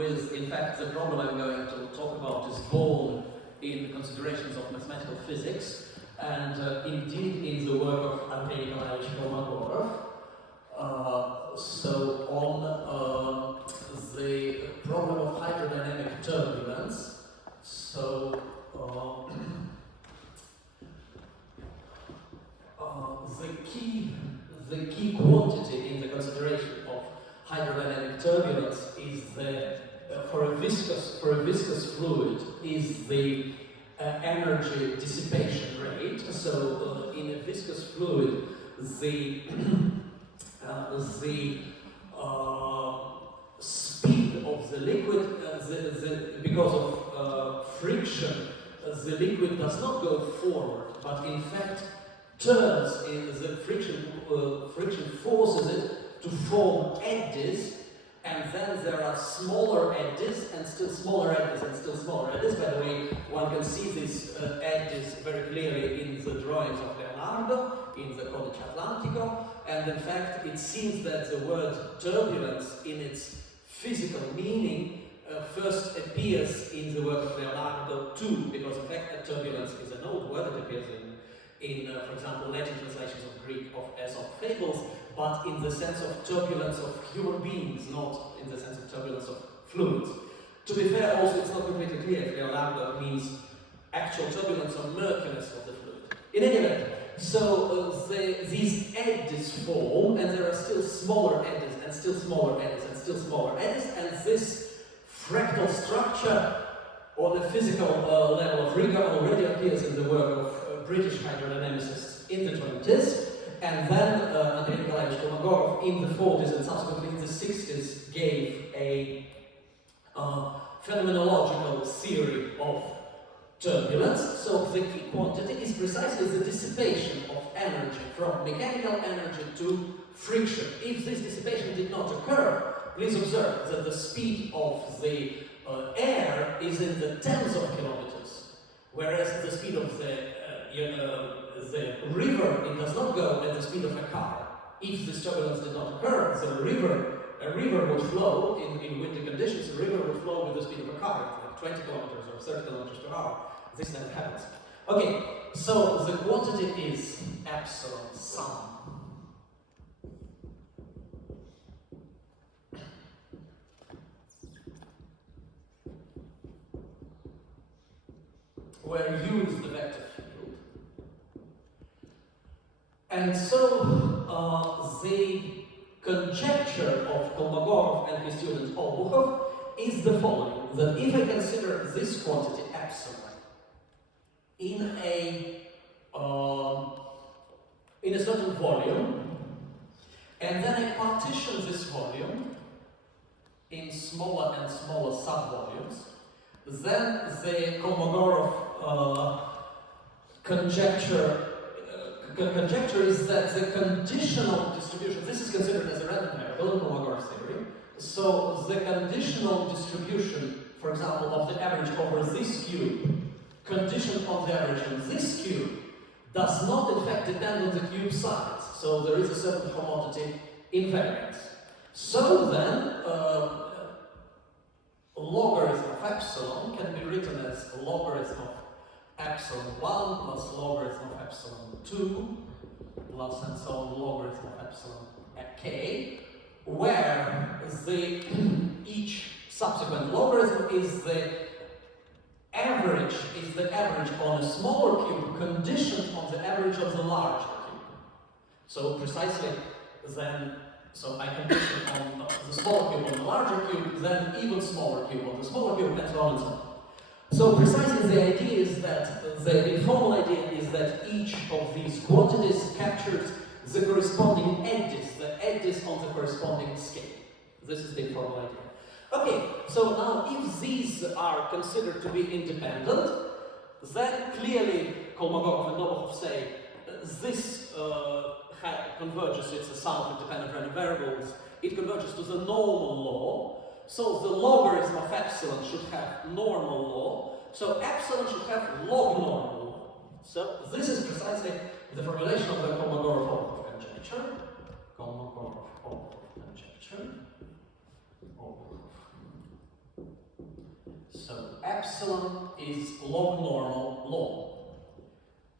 with, in fact, the problem I'm going to talk about is born in considerations of mathematical physics, and indeed in the work of Andrei Nikolaevich Kolmogorov. So on the problem of hydrodynamic turbulence. So the key quantity in the consideration of hydrodynamic turbulence is the for a viscous fluid is the energy dissipation rate. So in a viscous fluid, the speed of the liquid, because of friction, the liquid does not go forward, but in fact turns. In the friction forces it to form eddies, and then there are smaller eddies, and still smaller eddies, and still smaller eddies. By the way, one can see these eddies very clearly in the drawings of Leonardo, in the Codice Atlantico, and in fact it seems that the word turbulence in its physical meaning first appears in the work of Leonardo too, because in fact turbulence is an old word. It appears in for example, Latin translations of Greek of Aesop fables, but in the sense of turbulence of human beings, not in the sense of turbulence of fluids. To be fair, also it's not completely clear if Leonardo means actual turbulence or murkiness of the fluid. In any event, so these eddies form, and there are still smaller eddies, and still smaller eddies, and still smaller eddies, and this fractal structure on a physical level of rigor already appears in the work of British hydrodynamicists in the 20s, and then Andrei Nikolaevich Kolmogorov in the 40s and subsequently in the 60s gave a phenomenological theory of turbulence. So the key quantity is precisely the dissipation of energy from mechanical energy to friction. If this dissipation did not occur, please observe that the speed of the air is in the tens of kilometers, whereas the speed of the river, it does not go at the speed of a car. If this turbulence did not occur, a river would flow in windy conditions. A river would flow with the speed of a car, like 20 kilometers or 30 kilometers per hour. This never happens. Okay, so the quantity is epsilon sum. Where U is the vector field. And so the conjecture of Kolmogorov and his student Obukhov is the following: that if I consider this quantity epsilon in a certain volume, and then I partition this volume in smaller and smaller subvolumes, then the Kolmogorov conjecture is that the conditional distribution, this is considered as a random variable in Kolmogorov's theory, so the conditional distribution, for example, of the average over this cube, conditioned on the average on this cube, does not in fact depend on the cube size. So there is a certain homotopy invariance. So then, logarithm of epsilon can be written as logarithm of epsilon 1 plus logarithm of epsilon 2 plus and so on logarithm of epsilon k, where each subsequent logarithm is the average on a smaller cube conditioned on the average of the larger cube. So precisely then, so I condition on the smaller cube on the larger cube, then even smaller cube on the smaller cube, and so on and so on. So precisely the idea is that, the informal idea is that each of these quantities captures the corresponding eddies, the eddies on the corresponding scale. This is the informal idea. Okay, so now if these are considered to be independent, then clearly Kolmogorov and Obukhov say this converges, it's a sum of independent random variables, it converges to the normal law. So the logarithm of epsilon should have normal law, so epsilon should have log normal law. So this is precisely the formulation of the Kolmogorov-Obukhov conjecture. Kolmogorov-Obukhov conjecture. So epsilon is log-normal law.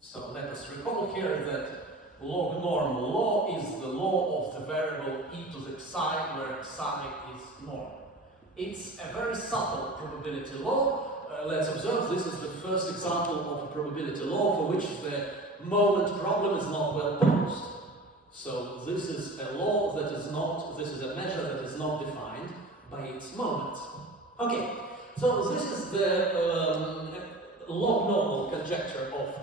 So let us recall here that log-normal law is the law of the variable e to the psi, where psi is norm. It's a very subtle probability law. Let's observe this is the first example of a probability law for which the moment problem is not well posed. So this is a law that is not, this is a measure that is not defined by its moments. Okay, so this is the log-normal conjecture of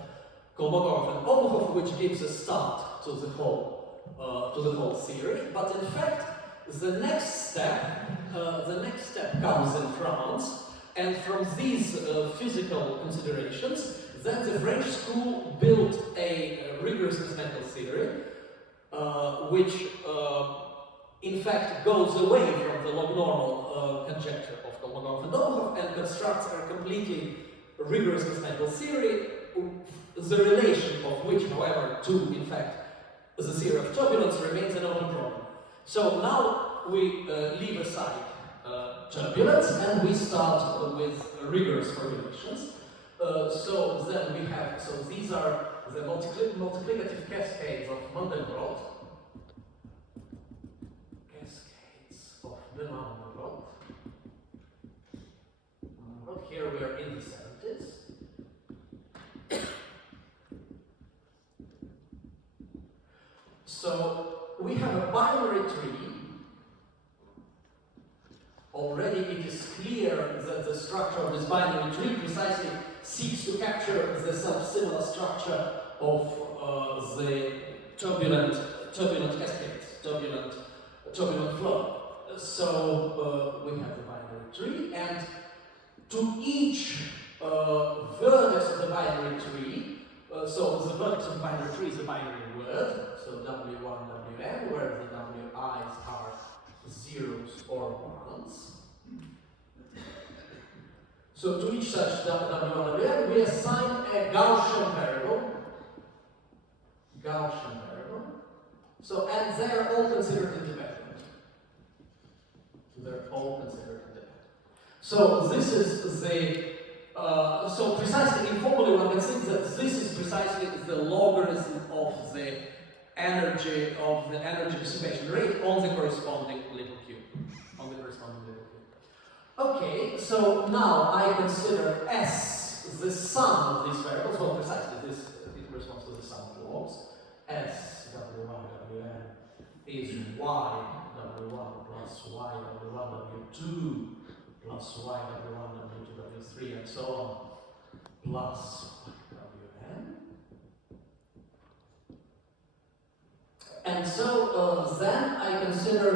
Kolmogorov and Obukhov, which gives a start to the whole theory. But in fact, the next step comes in France, and from these physical considerations, then the French school built a rigorous mathematical theory, which in fact goes away from the log-normal conjecture of Kolmogorov and Obukhov and constructs a completely rigorous mathematical theory, the relation of which, however, to, in fact, the theory of turbulence remains an open problem. So now we leave aside turbulence and we start with rigorous formulations. So then we have, so these are the multiplicative cascades of Mandelbrot. Cascades of the Mandelbrot. Here we are in the 70s. So we have a binary tree. Already it is clear that the structure of this binary tree precisely seeks to capture the self-similar structure of the turbulent cascades, turbulent flow. So we have the binary tree, and to each vertex of the binary tree, so the vertex of the binary tree is a binary word, so W1, Wn, where the Wi's are zeros or ones. So to each such W1, Wn, we assign a Gaussian variable. So, and they're all considered independent. So this is the, so precisely in formula one can think that this is precisely the logarithm of the energy dissipation rate on the corresponding little q. Okay, so now I consider S the sum of these variables. Well, precisely this it corresponds to the sum of logs. S W1 Wn is y W1 plus y W1 W2 plus y W1 W2 W3 and so on plus Wn. And so then I consider,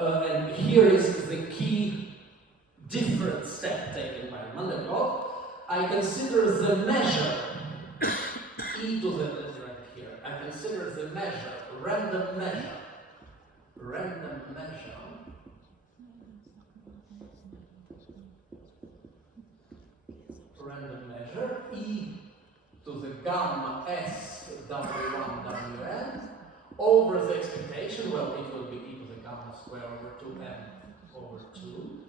and here is the key different step taken by Mandelbrot. I consider the measure e to the, let's write it here. I consider the measure, random measure e to the gamma s W1 Wn over the expectation, well, it will be e to the gamma square over 2n over 2.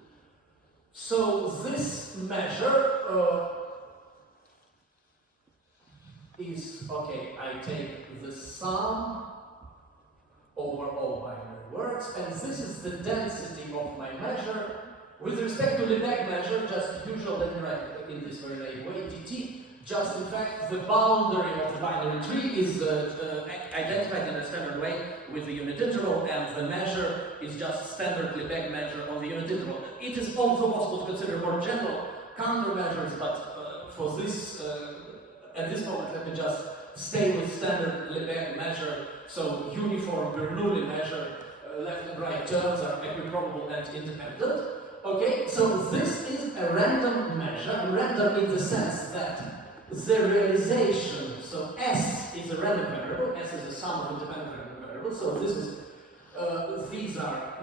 So this measure is, okay, I take the sum over all binary words, and this is the density of my measure. With respect to the Lebesgue measure, just usual, let me write in this very naive way, dt, just in fact the boundary of the binary tree is identified in a standard way with the unit interval, and the measure is just standard Lebesgue measure on the unit interval. It is also possible to consider more general countermeasures, but for this, at this moment, let me just stay with standard Lebesgue measure. So uniform Bernoulli measure, left and right terms are equiprobable and independent. Okay, so this is a random measure, random in the sense that the realization, so S is a random variable, S is the sum of independent random variables, so this is, these are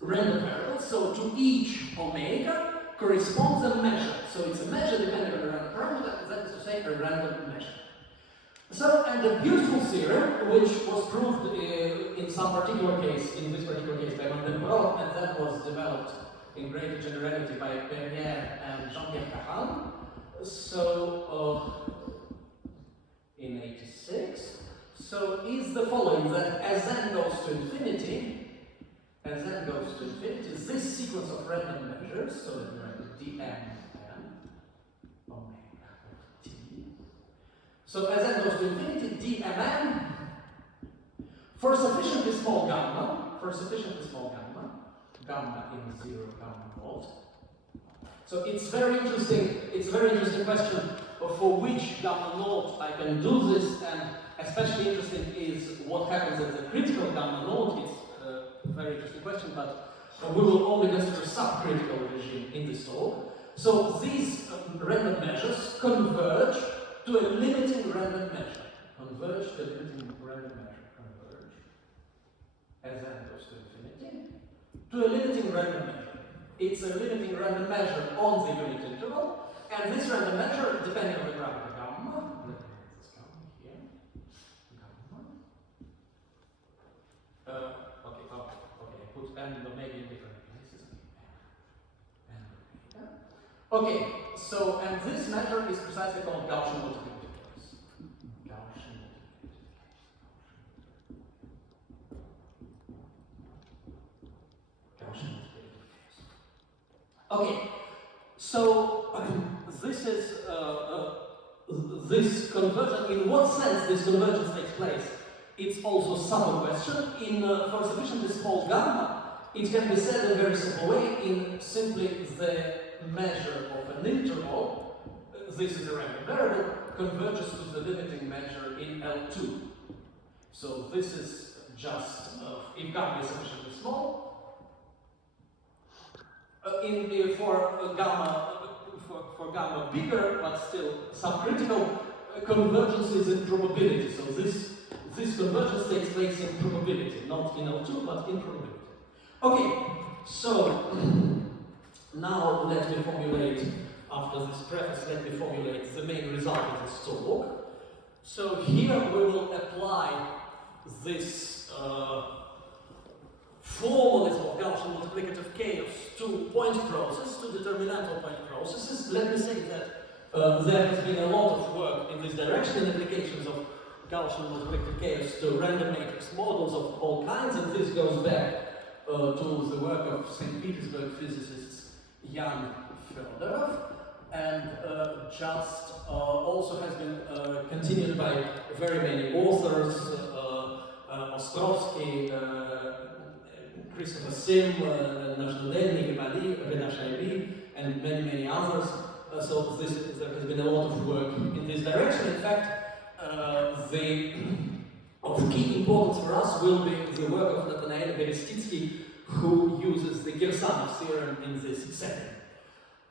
random variables, so to each omega corresponds a measure, so it's a measure depending on a random parameter, that is to say a random measure. So, and a beautiful theorem, which was proved in some particular case, in this particular case by Mandelbrot, and then was developed in greater generality by Peyrière and Jean-Pierre Kahane. So, in 86, so is the following, that as n goes to infinity, this sequence of random measures, so let me write it dm omega of t. So as n goes to infinity, dmn for sufficiently small gamma, gamma in 0, gamma naught. So it's very interesting question for which gamma naught I can do this, and especially interesting is what happens at the critical gamma naught. It's a very interesting question, but we will only consider subcritical regime in this talk. So these random measures converge to a limiting random measure. As n goes to infinity, to a limiting random measure. It's a limiting random measure on the unit interval, and this random measure, depending on the parameter gamma, let me write this gamma here, okay, put n and omega in different places. Okay, so, and this measure is precisely called Gaussian multiplicative chaos. Okay, so this is this convergence. In what sense this convergence takes place? It's also a subtle question. For sufficiently small gamma, it can be said in a very simple way. In simply the measure of an interval, this is a random variable, converges to the limiting measure in L2. So this is just if gamma is sufficiently small. For gamma bigger but still subcritical, convergence is in probability. So this convergence takes place in probability, not in L2 but in probability. Okay, so now let me formulate, after this preface, let me formulate the main result of this talk. So here we will apply this formalism of Gaussian multiplicative chaos to point process, to determinantal point processes. Let me say that there has been a lot of work in this direction in applications of Gaussian multiplicative chaos to random matrix models of all kinds, and this goes back to the work of St. Petersburg physicists Yan Fyodorov, and just also has been continued by very many authors, Ostrovsky, Christopher Simm, Najnudel, Nikeghbali, Reda Chhaibi, and many others. So there has been a lot of work in this direction. In fact, of key importance for us will be the work of Nathanael Berestycki, who uses the Girsanov Theorem in this setting.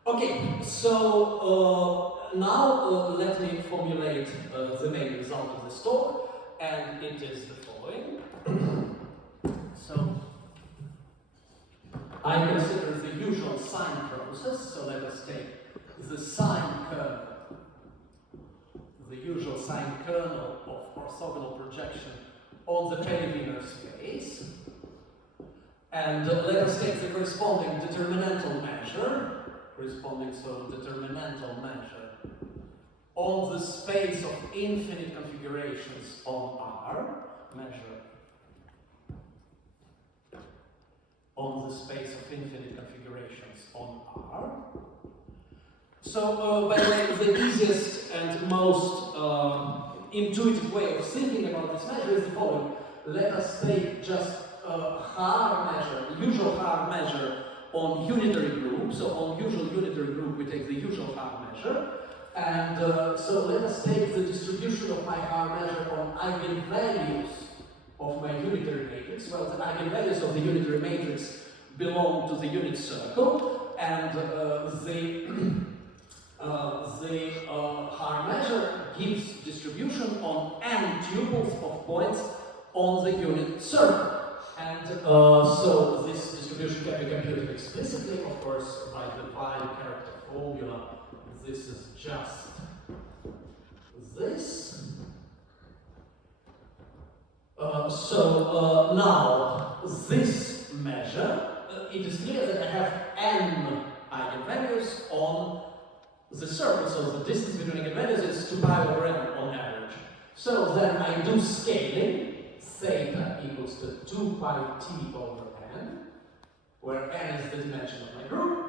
Okay, so now let me formulate the main result of this talk, and it is the following. So I consider the usual sine process, so let us take the sine kernel, the usual sine kernel of orthogonal projection on the Peyrière space, and let us take the corresponding determinantal measure, on the space of infinite configurations on R, on the space of infinite configurations on R. So, by the way, the easiest and most intuitive way of thinking about this measure is the following. Let us take just a Haar measure, usual Haar measure on unitary group. So on usual unitary group, we take the usual Haar measure. And so let us take the distribution of my Haar measure on eigenvalues of my unitary matrix. Well, the eigenvalues of the unitary matrix belong to the unit circle, and the Haar measure gives distribution on n tuples of points on the unit circle. And so this distribution can be computed explicitly, of course, by the bi-character formula. This is just this. Now, this measure, it is clear that I have n eigenvalues on the circle, so the distance between eigenvalues is 2 pi over n on average. So then I do scaling, theta equals to 2 pi t over n, where n is the dimension of my group.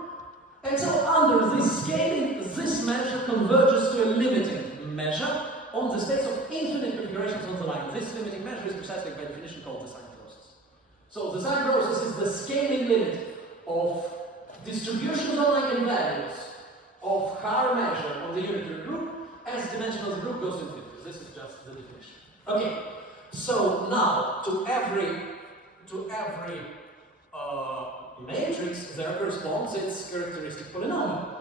And so under this scaling, this measure converges to a limiting measure on the space of infinite configurations on the line. This limiting measure is precisely by definition called the sine-process. So the sine-process is the scaling limit of distributions on eigenvalues of Haar measure on the unitary group as dimension of the group goes to infinity. This is just the definition. Okay, so now to every matrix there corresponds its characteristic polynomial.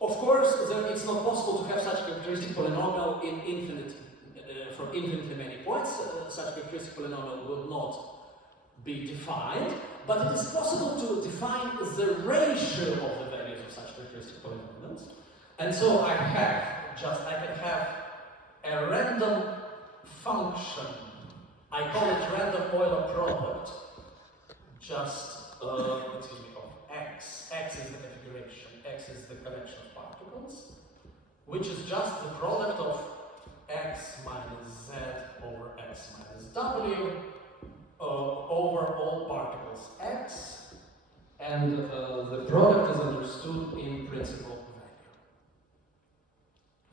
Of course, it's not possible to have such characteristic polynomial in infinite, from infinitely many points. Such characteristic polynomial would not be defined, but it is possible to define the ratio of the values of such characteristic polynomials. And so I can have a random function. I call it random Euler product. Just excuse me, of x. X is the configuration. X is the collection of particles, which is just the product of x minus z over x minus w over all particles x, and the product is understood in principal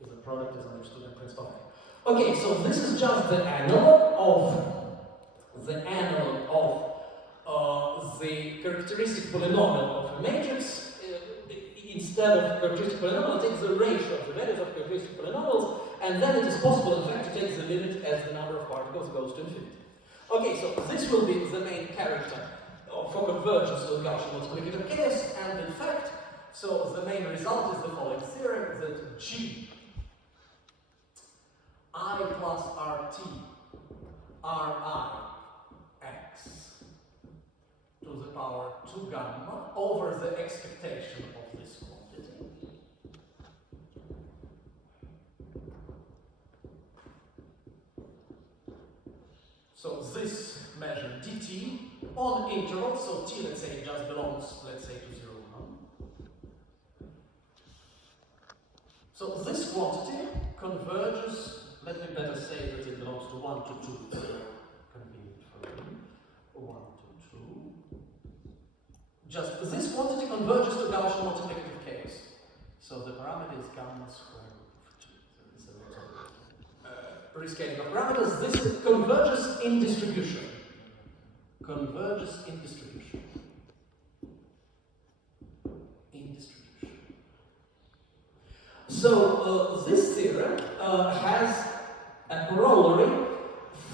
value. The product is understood in principal value. Okay, so this is just the analog of the characteristic polynomial of a matrix. Instead of characteristic polynomial, it takes the ratio of the values of characteristic polynomials, and then it is possible, in fact, to take the limit as the number of particles goes to infinity. Okay, so this will be the main character for convergence to Gaussian multiplicative chaos, and in fact, so the main result is the following theorem that G I plus RT Ri x to the power 2 gamma over the expectation of this quantity so this measure dt on interval, so t, let's say, just belongs, let's say, to 0, 1. So this quantity converges, let me better say that it belongs to 1 to 2, so convenient for me. 1 to 2. Just this quantity converges to Gaussian multiplicative chaos. So the parameter is gamma square root of 2. Rescaling of parameters, this converges in distribution. Converges in distribution. In distribution. So this theorem has a corollary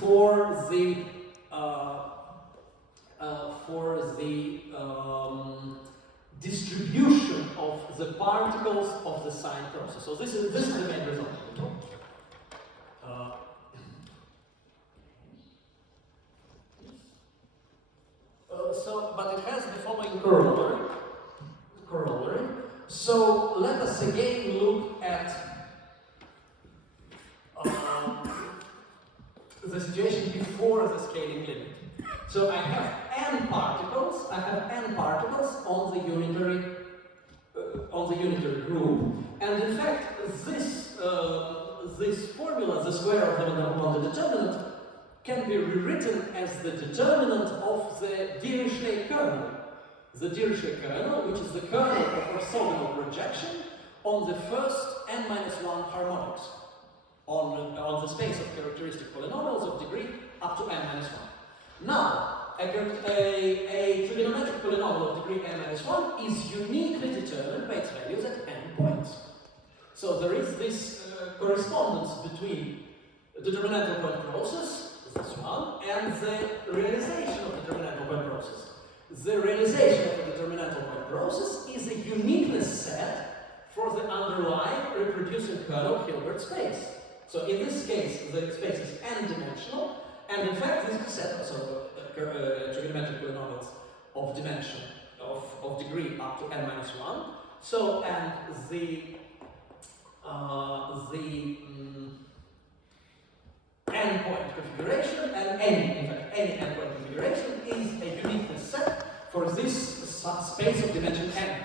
for the distribution of the particles of the sine process. So this is the main result. But it has the following corollary. So let us again look at the situation before the scaling limit. So I have n particles. On the unitary group, and in fact, this formula, the square of the determinant, can be rewritten as the determinant of the Dirichlet kernel. The Dirichlet kernel, which is the kernel of orthogonal projection on the first n-1 harmonics on the space of characteristic polynomials of degree up to n-1. Now, a trigonometric polynomial of degree n-1 is uniquely determined by its values at n points. So there is this correspondence between the determinantal point process, this one, and the realization of the determinantal point process. The realization of the determinantal point process is a uniqueness set for the underlying reproducing kernel of Hilbert space. So in this case, the space is n-dimensional, and in fact, this is a set of trigonometric polynomials of dimension of degree up to n-1. So, and the n-point configuration, and any n-point configuration is a uniqueness set for this space of dimension n,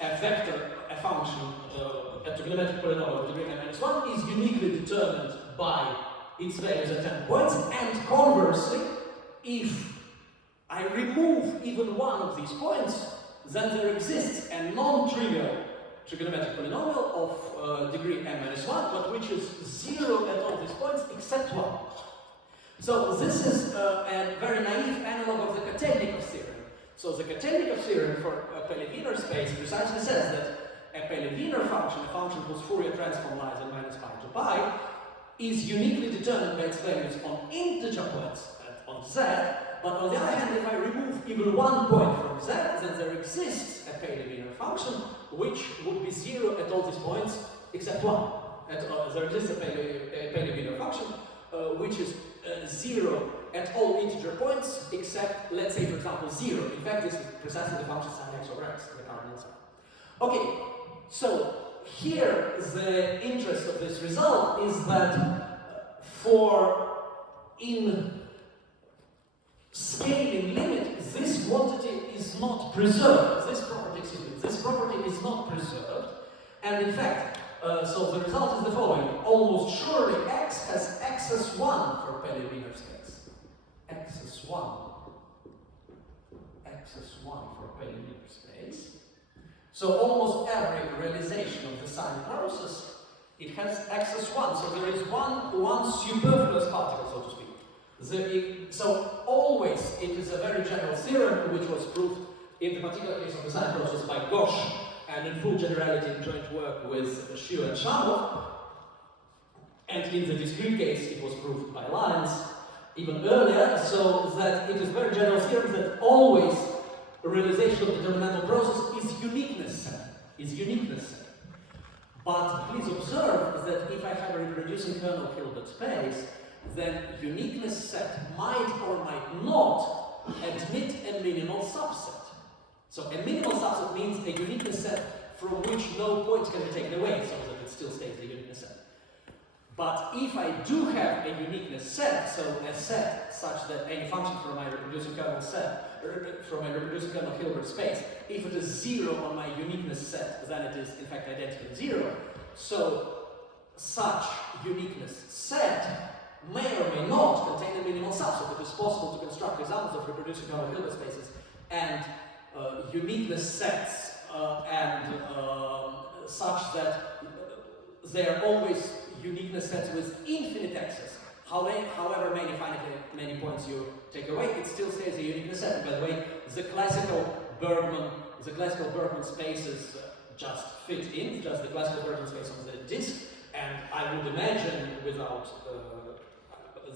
a vector, a function, a trigonometric polynomial of degree n-1 is uniquely determined by its values at endpoints, and conversely, if I remove even one of these points, then there exists a non-trivial trigonometric polynomial of degree n-1, but which is 0 at all these points except 1. So this is a very naive analog of the Kahane theorem. So the Kahane theorem for a Pelley-Wiener space precisely says that a Pelley-Wiener function, a function whose Fourier transform lies in minus pi to pi, is uniquely determined by its values on integer points on z, but on the other hand, if I remove even one point from z, then there exists a Pelley-Wiener function which would be 0 at all these points except 1. There exists a Pelley-Wiener function which is 0 at all integer points except, let's say, for example, 0. In fact, this is precisely the function sine x over x, the cardinal answer. Okay, so here the interest of this result is that in scaling limit, this quantity is not preserved. This property is not preserved, and in fact, so the result is the following: almost surely x has excess 1 for Pelley-Wiener space. Excess 1 for Pelley-Wiener space. So almost every realization of the sine process, it has excess 1. So there is one superfluous particle, so to speak. So always it is a very general theorem which was proved in the particular case of the sine process by Gaussian, and in full generality in joint work with Xu and Shamov. And in the discrete case it was proved by Lyons even earlier, so that it is very general theorem that always a realization of the determinantal process is uniqueness set. But please observe that if I have a reproducing kernel Hilbert space, then uniqueness set might or might not admit a minimal subset. So a minimal subset means a uniqueness set from which no point can be taken away, so that it still stays the uniqueness set. But if I do have a uniqueness set, so a set such that any function from my reproducing kernel Hilbert space, if it is 0 on my uniqueness set, then it is in fact identical to 0. So such uniqueness set may or may not contain a minimal subset. It is possible to construct examples of reproducing kernel Hilbert spaces and uniqueness sets such that they are always uniqueness sets with infinite access. However many points you take away, it still stays a uniqueness set. And by the way, the classical Bergman spaces just fit in, just the classical Bergman space on the disk, and I would imagine without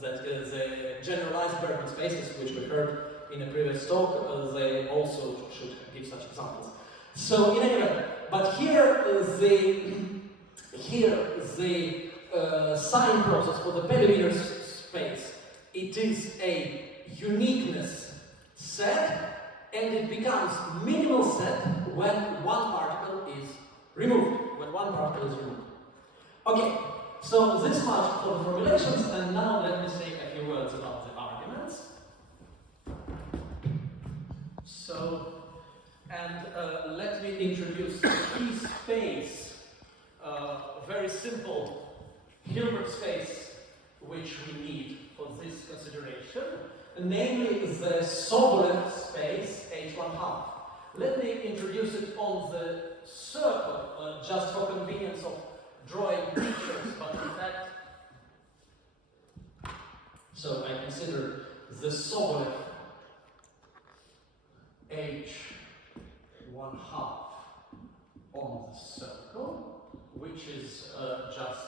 that the generalized Bergman spaces, which we heard in a previous talk, they also should give such examples. So in any event, but here the sine process for the Pelley-Wiener space, it is a uniqueness set, and it becomes minimal set when one particle is removed. Okay, so this much for the formulations, and now let me say a few words about the arguments. So, and let me introduce the key space, very simple Hilbert space which we need for this consideration, namely the Sobolev space H1/2. Let me introduce it on the circle, just for convenience of drawing pictures, but in fact, so I consider the Sobolev H1/2 on the circle, which is just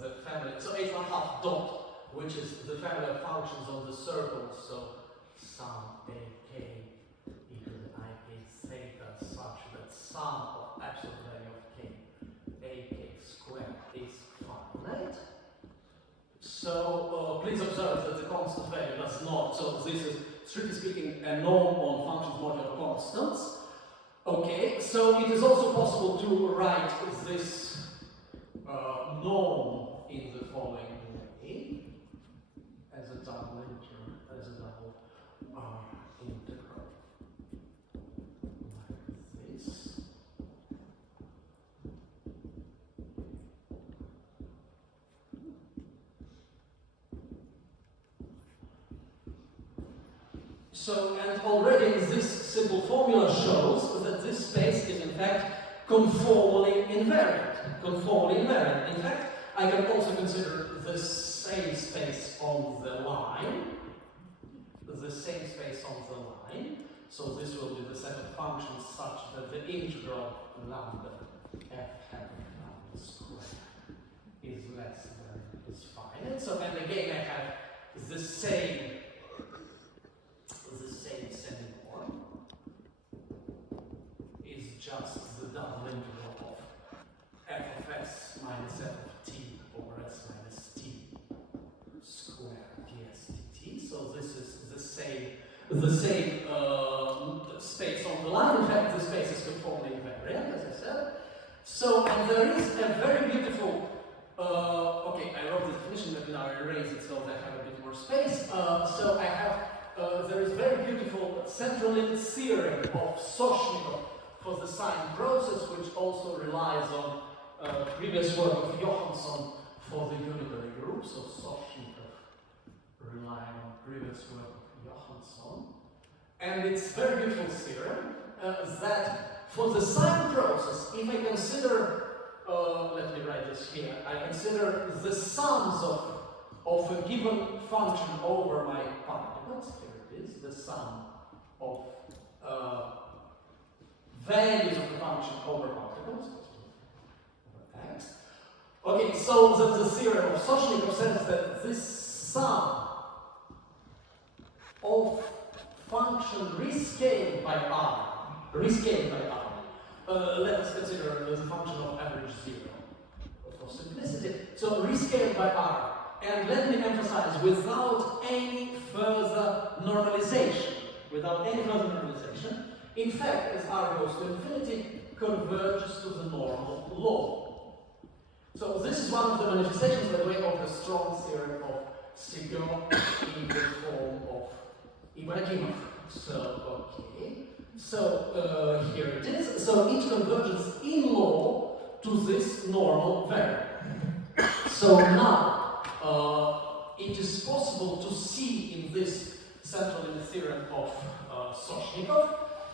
the family, so H1/2 dot, which is the family of functions on the circle, so sum ak e to the ik theta such that sum of absolute value of k, ak squared, is finite. So please observe that the constant value does not, so this is strictly speaking a norm on functions modular constants. Okay, so it is also possible to write this norm in the following way as a double integral. So, and already this simple formula shows that this space is in fact conformally invariant. Conformally invariant. In fact, I can also consider the same space on the line. The same space on the line. So this will be the set of functions such that the integral lambda f having lambda squared is less than is finite. So, and again I have the same semicolon is just the double integral of f of s minus f of t over s minus t squared ds dt. So this is the same space on the line. In fact, the space is conformally invariant, as I said. So, and there is a very beautiful, okay, I wrote the definition, but now I erase it so that I have a bit more space. So I have, there is very beautiful central limit theorem of Soshnikov for the sine process, which also relies on previous work of Johansson for the unitary group. So Soshnikov relying on previous work of Johansson. And it's very beautiful theorem that for the sine process, if I consider, let me write this here, I consider the sums of a given function over my particles, here it is, the sum of values of the function over particles, thanks. Okay, so the theorem of Soshnikov says that this sum of function rescaled by r, let us consider the function of average zero for simplicity. So rescaled by r, and let me emphasize, without any further normalization. In fact, as r goes to infinity, converges to the normal law. So this is one of the manifestations, by the way, of the strong theorem of Simm in the form of Ibrahimov. So, okay. So, here it is. So, it converges in law to this normal variable. So, now, it is possible to see in this central limit theorem of Soshnikov,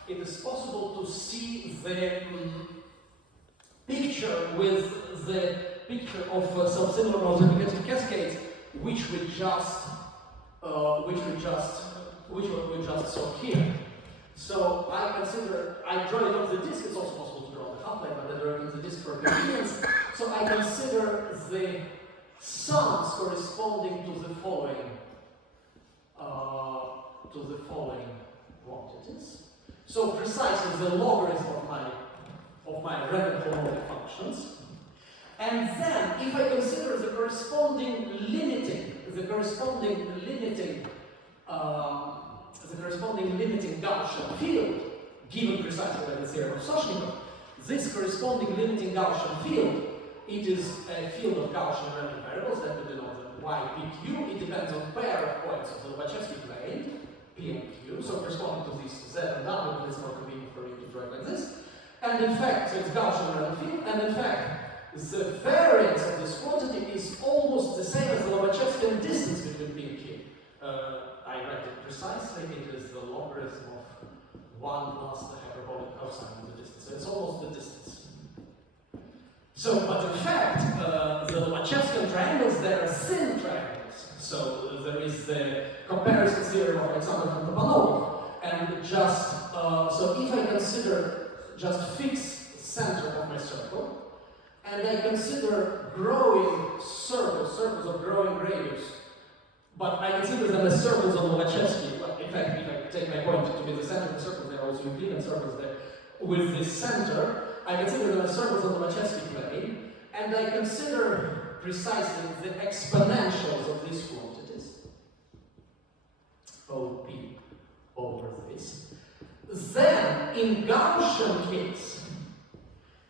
it is possible to see the picture with the picture of some similar multiplicative cascades, which we just saw here. So I draw it on the disk. It's also possible to draw the half-life, but I draw it on the disk for convenience. So I consider the sums corresponding to the following quantities. So precisely the logarithm of my random harmonic functions. And then, if I consider the corresponding limiting Gaussian field, given precisely by the theorem of Soshnikov, this corresponding limiting Gaussian field, it is a field of Gaussian random variables that we denote as y, p, q. It depends on a pair of points of the Lobachevsky plane, p and q, so corresponding to this z and w, but it's more convenient for you to draw it like this. And in fact, so it's Gaussian random field, and in fact, the variance of this quantity is almost the same as the Lobachevskian distance between p and q. I write it precisely, it is the logarithm of 1 plus the hyperbolic cosine of the distance. So it's almost the distance. So, but in fact, the Lobachevskian triangles, they are thin triangles. So there is the comparison theorem of Alexander Kolmogorov, and just, so if I consider just fixed center of my circle, and I consider growing circles of growing radius, but I consider them as circles of Lobachevsky. But in fact, if I take my point to be the center of the circle, there are also Euclidean circles there. With this center, I consider them as circles of the Lobachevsky plane, and I consider precisely the exponentials of these quantities, OP over this. Then, in Gaussian case,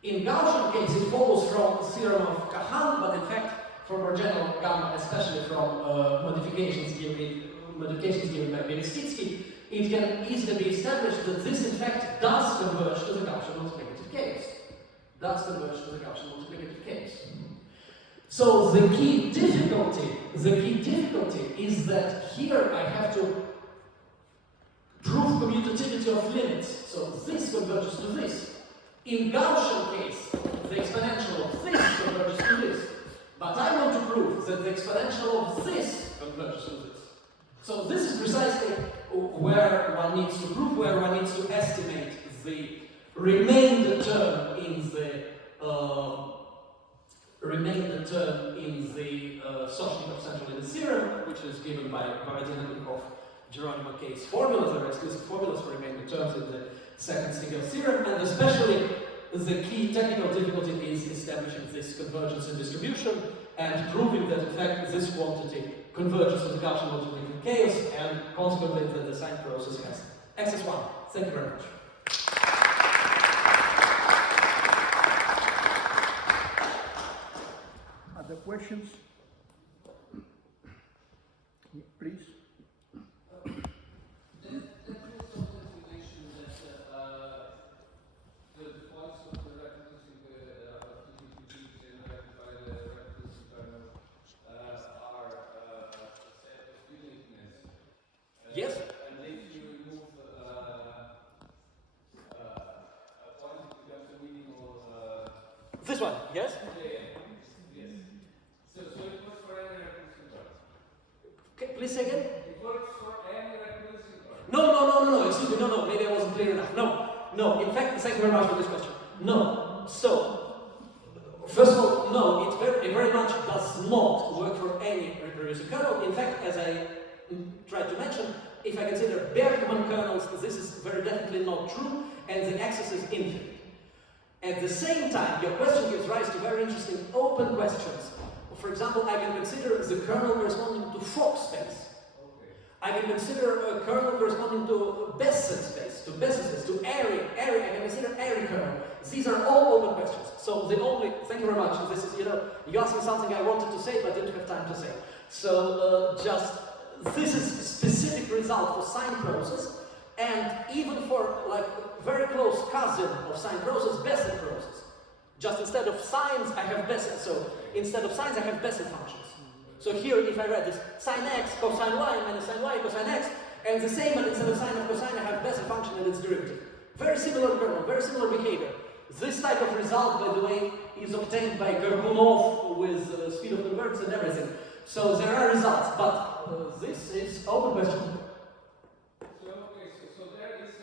it follows from the theorem of Kahane, but in fact, from more general gamma, especially from modifications given by Berestycki, it can easily be established that this, in fact, does converge to the Gaussian multiplicative case. So the key difficulty is that here I have to commutativity of limits. So this converges to this. In Gaussian case, the exponential of this converges to this. But I want to prove that the exponential of this converges to this. So this is precisely where one needs to prove, where one needs to estimate the remainder term in the Soshnikov central limit theorem, which is given by Borodinnikov Geronimo case formulas. There are exclusive formulas for remainder terms in the second single theorem, and especially the key technical difficulty is establishing this convergence in distribution and proving that in fact this quantity converges to the Gaussian multiplicative chaos, and consequently that the sine process has xs1. Thank you very much. Other questions? Please. Yes? And if you remove a point, it becomes a minimal. This one, yes? Yes. So it works for any recursive part. Okay, please say again? It works for any recursive part. No, excuse me, no, maybe I wasn't clear enough. No, in fact, thank you very much for this question. No, so, first of all, no, it very much does not work for any reproducible kernel. In fact, as I tried to mention, if I consider Bergman kernels, this is very definitely not true, and the axis is infinite. At the same time, your question gives rise to very interesting open questions. For example, I can consider the kernel corresponding to Fock space. Okay. I can consider a kernel corresponding to Besson space, to Airy. I can consider Airy kernel. These are all open questions. So the only, thank you very much. This is, you asked me something I wanted to say but didn't have time to say. So this is a specific result for sine process, and even for like very close cousin of sine process, Besson process. Just instead of sines, I have Besson. So instead of sines, I have Besson functions. So here, if I read this sine x cosine y minus sine y cosine x, and the same, but instead of sine of cosine, I have Besson function and its derivative. Very similar kernel, very similar behavior. This type of result, by the way, is obtained by Gorgunov with speed of convergence and everything. So there are results, but this is open question. So there is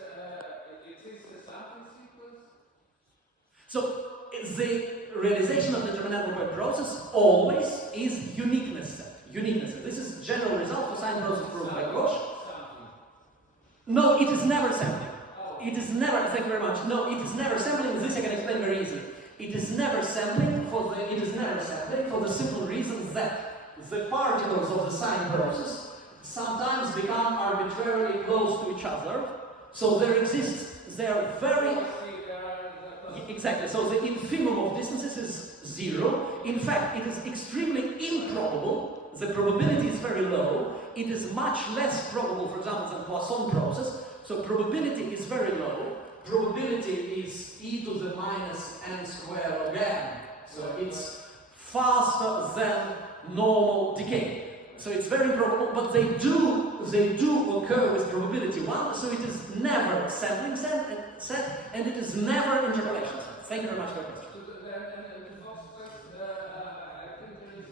it is a sampling sequence. So the realization of the determinant point process always is uniqueness set. This is general result for sine process proved by Gauche. No, it is never sampling. It is never. Thank you very much. No, it is never sampling. This I can explain very easily. It is never sampling for the simple reason that the particles of the sine process sometimes become arbitrarily close to each other. So they are very... Exactly, so the infimum of distances is 0. In fact, it is extremely improbable. The probability is very low. It is much less probable, for example, than Poisson process. So probability is very low. Probability is e to the minus n squared log n. So it's faster than normal decay. So it's very improbable, but they do occur with probability 1, so it is never sampling set and it is never interpolation set. Thank you very much for your question. So the Fox space, I think there is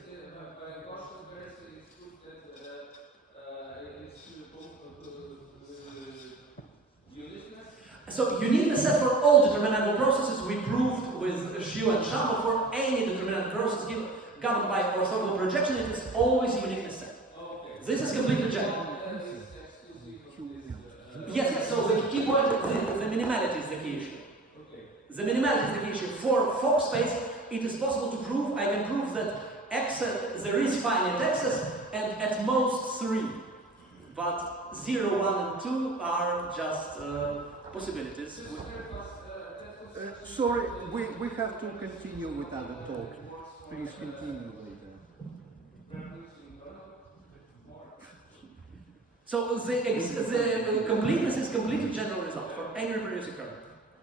by Gaussian Berestycki it's proved that it's uniqueness. So uniqueness set for all determinable processes we proved with Xu and Shamov. For any determinant process governed by orthogonal projection, it is always uniqueness set. Okay. This is completely general. Yes, so the key point, the minimality is the key issue. Okay. The minimality is the key issue. For Fock space, it is possible to prove, I can prove that there is finite access and at most 3. But 0, 1 and 2 are just possibilities. Sorry, we have to continue with other talk. Please continue with So the completeness is completely general result for any reproducible kernel.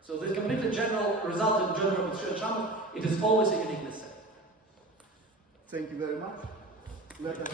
So the completely general result in general with Xu and Shamov, it is always a uniqueness set. Thank you very much. Let us